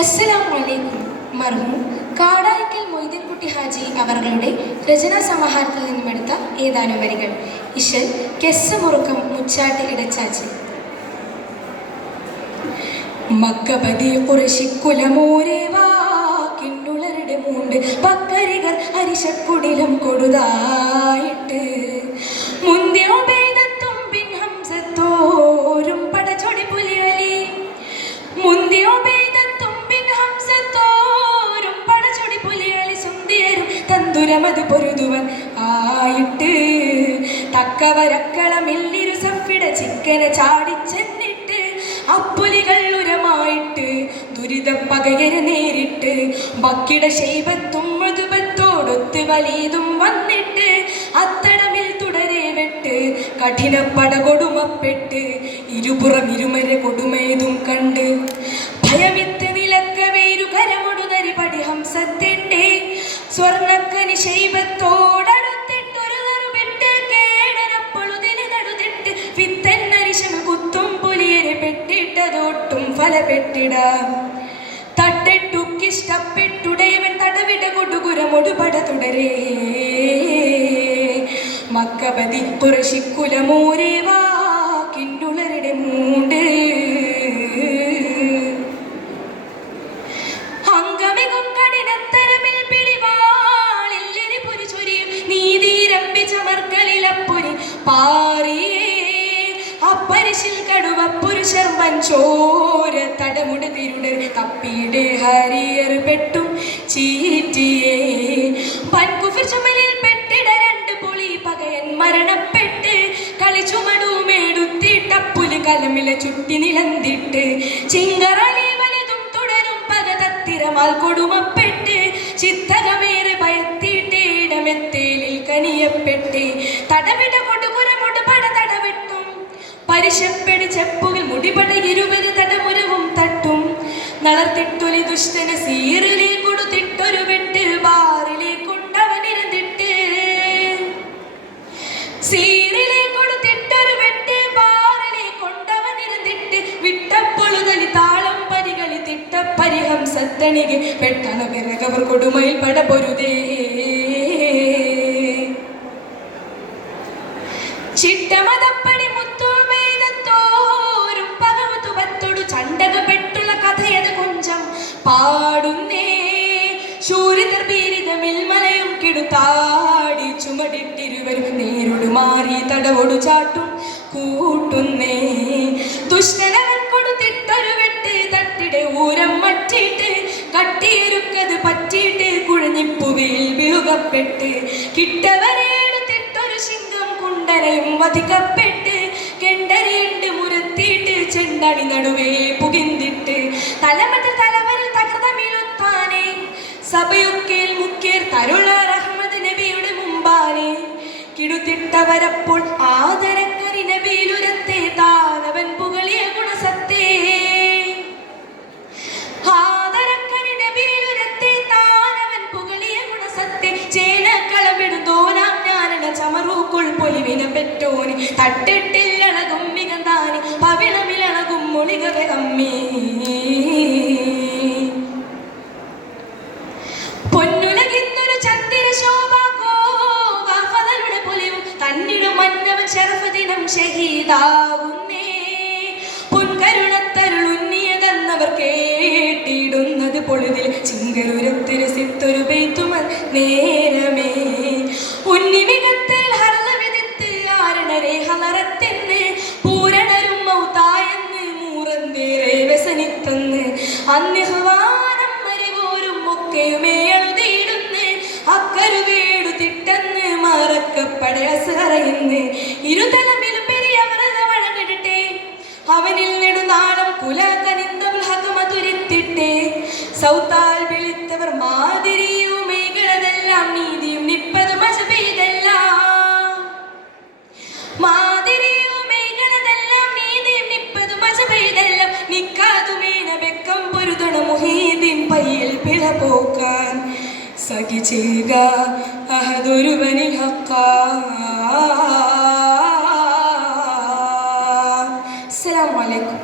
അസ്സലാമലൈക്കും. മർഹൂം കാടായിക്കൽ മൊയ്തീൻകുട്ടി ഹാജി അവരുടെ രചനാ സമാഹാരത്തിൽ നിന്നുമെടുത്ത ഏതാനും വരികൾ. ഇശൽ കെസ് മുറുക്കം മുച്ചാട്ട് ഇടച്ചാച്ചി. മക്കബദി കുറശിക്കുലമോരേവാ കിണ്ടുളരുടെ മൂണ്ട് പക്കരികൾ അരിശക്കുടിലും കൊടുതായിട്ട് മുന്തിയോ ബേദത്തും പിൻ ഹംസത്തോരും പടച്ചൊടി പുലികളി മുന്തിയോ ബേദത്തും പിൻ ഹംസത്തോരും പടച്ചൊടി പുലികളി സുന്ദരും തന്തുരമത് പൊരുതുവൻ ആയിട്ട് തക്കവരക്കളമില്ലിരു സഫിട ചിക്കന ചാടിച്ചെന്നിട്ട് അപ്പുലികൾ ഉരമായിട്ട് ദുരിത പകയര് നേരിട്ട് ബക്കിട ശൈബത്തും മൃദുപത്തോടൊത്ത് വലിയതും വന്നിട്ട് അത്തടമിൽ തുടരെ വെട്ട് കഠിന പടകൊടുമപ്പെട്ട് ഇരുപുറം ഇരുമര കൊടുമേതും കണ്ട് ഭയമിത്ത് നിലക്കവേരു കരമൊടുതരി പടി ഹംസത്തിന്റെ സ്വർണക്കനി ശൈബത്തോടടുത്തിട്ടൊരു നറുവിട്ട് കേടനപ്പൊഴുതിന് നടുതിട്ട് വിത്തന്നരിശം കുത്തും പുലിയരെ പെട്ടിട്ടതൊട്ടും ഫലപ്പെട്ടിട തട്ടിട്ടുക്കിഷ്ടപ്പെട്ടുടേവൻ തടവിട കൊടുകുരമൊടുപട തുടരേ മക്കബദി പുറശിക്കുലമോരേവാ കിണ്ടുളരുടെ മൂണ്ട് അങ്കമികും കഠിനത്തരമിൽ പിടിവാളില്ലരി പുരിചൊരിയും നീതിരമ്പിച്ചമർക്കളിലപ്പൊരി പാറിയേ അപ്പരിശിൽ കടുവ പുരുഷർ വഞ്ചോര തടമുട് തിരുടർ തപ്പിയുടെ ഹരിയർ പെട്ടും ചീറ്റിയേ പൻകുഫിർ ചുമലിൽ പെട്ടിട രണ്ട് പൊളി പകയൻ മരണപ്പെട്ട് കളിച്ചുമടുമേടുത്തിട്ടപ്പുലി കലമില ചുട്ടി നിലന്തിട്ട് ചിങ്കറലി വലുതും തുടരും പക തത്തിരമാൽ കൊടുമപ്പെട്ട് ചിത്തകമേറെ ഭയത്തിട്ട് ഇടമെത്തേലിൽ കനിയപ്പെട്ട് തടവിട കൊടുകുരമൊട് പട തടവെട്ടും പരിശപ്പെടി ചെപ്പുകൾ മുടിപട ഇരുവര് തടമുരവും തട്ടും നളർത്തിട്ടൊലി ദുഷ്ടന് സീറിലേ കൊടുത്തിട്ടൊരു വെട്ട് ബാറിലേ കൊണ്ടവനിരുന്നിട്ട് സീറിലേ കൊടുത്തിട്ടൊരു വെട്ട് ബാറിലേ കൊണ്ടവനിരുന്നിട്ട് വിട്ടപ്പൊളുതലി താളം പരികളി തിട്ട പരിഹംസത്തണികെ പെട്ടണ പിറകവർ കൊടുമയിൽ പട പൊരുതേ ചിട്ടമതപ്പടി മുത്തുമേതത്തോരും പകമുത്തുപത്തോടു ചണ്ടകപ്പെട്ടുള്ള കഥയത് കൊഞ്ചം പാടുന്നേ ശൂരിതർ ബീരിതമിൽ മലയും കിടുത്താടി ചുമടിട്ടിരുവരും നേരോട് മാറി തടവോടു ചാട്ടും കൂട്ടുന്നേ ദുഷ്ടനവൻ കൊടുത്തിട്ടൊരു വെട്ട് തട്ടിടെ ഊരം മറ്റിട്ട് കട്ടിയിരുക്കത് പറ്റിയിട്ട് കുഴഞ്ഞിപ്പുവയിൽ വിളുകപ്പെട്ട് കിട്ടവരെടുത്തിട്ടൊരു ശിങ്കം കുണ്ടനയും വധിക്കപ്പെട്ട് കെണ്ടരിയിട്ട് മുരത്തിയിട്ട് ചെണ്ടടി നടുവേ പുകിന്തിട്ട് തലമറ്റ തലവരിൽ തകർന്ന മീലുത്താനെ സഭയൊക്കേൽ മുക്കേർ തരുള റഹ്മദ് നബിയുടെ മുമ്പാനെ കിടുത്തിട്ടവരപ്പോൾ ആദരക്കരി നബിയിലുരത്തെ താനവൻ പുകളിയ ഗുണസത്തേ ആദരക്കരി നബിയിലുരത്തെ താനവൻ പുകളിയ ഗുണസത്തെ ചേനക്കളവിടുന്തോനാം ഞാനട ചമറൂക്കുൾ പൊലിവിന പെറ്റോന് തട്ടിട്ടില്ലളകും മികന്താന് പവിളമിലളകും മൊളികവെ അമ്മേ പൊന്നുലകിന്നൊരു ചന്ദ്ര ശോഭയുടെ പൊലിവും തന്നിടും മന്നവൻ ശരഫദിനം ഷഹീദാവുന്നേ പൊൻകരുണത്തരുളുന്നിയതെന്നവർ കേട്ടിടുന്നത് പൊഴുതിൽ ചിങ്കരുരത്തിരു സിത്തൊരു പെയ്ത്തുമ നേരമേ ഉന്നിമികത്തിൽ ഹർല വിധിത്ത് ആരണരെ ഹലറത്തിന് പൂരണരും മൗതായെന്ന് മൂറന്തേറെ വ്യസനിത്തന്ന് അന്യഹ്വാനം മരിവോരും ഒക്കെയുമേ എഴുതിയിടുന്ന് അക്കരുവേടു തിട്ടെന്ന് മറക്കപ്പട അസറയിന്ന് ഇരുതലമിലും പെരിയവരത വഴങ്ങിടട്ടെ അവനിൽ നെടുനാളം കുലകനിന്തവൾ ഹകമതുരിത്തിട്ടെ സൗത്താൽ വിളിത്തവർ മാതിരിയും മേഖലതെല്ലാം നീതിയും നിപ്പതും അജബെയ്തെല്ലാം മാതിരിയും മേഖലതെല്ലാം നീതിയും നിപ്പതും അജബെയ്തെല്ലാം നിക്കാതുമേന വെക്കം പൊരുതണ മുഹീദിൻ പയ്യിൽ പിഴ പോക്കാൻ സഖിച്ചേക അഹദൊരുവനിൽ ഹക്കാ. അസ്സലാമു അലൈക്കും.